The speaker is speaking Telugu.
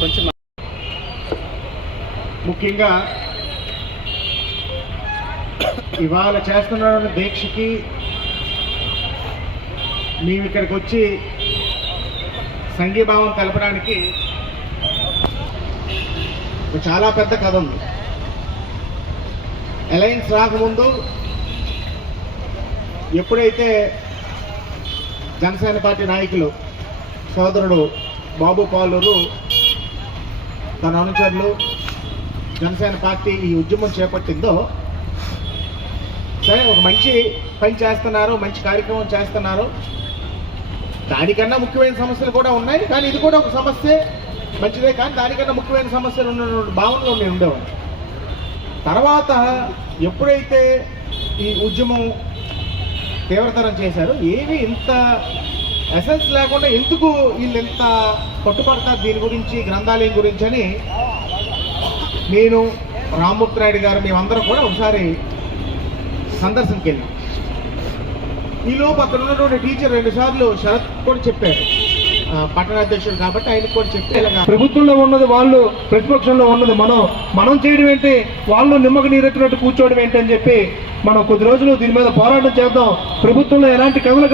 కొంచెం ముఖ్యంగా ఇవాళ చేస్తున్న దీక్షకి మేము ఇక్కడికి వచ్చి సంఘీభావం తెలపడానికి చాలా పెద్ద కథ ఉంది. అలయన్స్ రాకముందు ఎప్పుడైతే జనసేన పార్టీ నాయకులు సోదరుడు బాబు పాలూరు తన అనుచరులు జనసేన పార్టీ ఈ ఉద్యమం చేపట్టిందో సరే ఒక మంచి పని చేస్తున్నారు మంచి కార్యక్రమం చేస్తున్నారు. దానికన్నా ముఖ్యమైన సమస్యలు కూడా ఉన్నాయి కానీ ఇది కూడా ఒక సమస్య. మంచిదే కానీ దానికన్నా ముఖ్యమైన సమస్యలు ఉన్న భావనలో నేను ఉండేవాడిని. తర్వాత ఎప్పుడైతే ఈ ఉద్యమం తీవ్రతరం చేశారు ఏమి ఇంత ఎసెన్స్ లేకుండా ఎందుకు వీళ్ళు ఎంత పట్టుపడతారు దీని గురించి గ్రంథాలయం గురించి అని నేను రామ్మూర్తినాయుడు గారు మేమందరం కూడా ఒకసారి సందర్శనకి వెళ్ళాం. ఈలోపు అక్కడ ఉన్నటువంటి టీచర్ రెండు సార్లు శరత్ కూడా చెప్పారు. పట్టణాధ్యక్షుడు కాబట్టి ఆయనకు కూడా చెప్పి ప్రభుత్వంలో ఉన్నది వాళ్ళు ప్రతిపక్షంలో ఉన్నది మనం. మనం చేయడం ఏంటి? వాళ్ళు నిమ్మక నీరెత్తినట్టు కూర్చోవడం ఏంటి అని చెప్పి మనం కొద్ది రోజులు దీని మీద పోరాటం చేద్దాం. ప్రభుత్వంలో ఎలాంటి కవులకు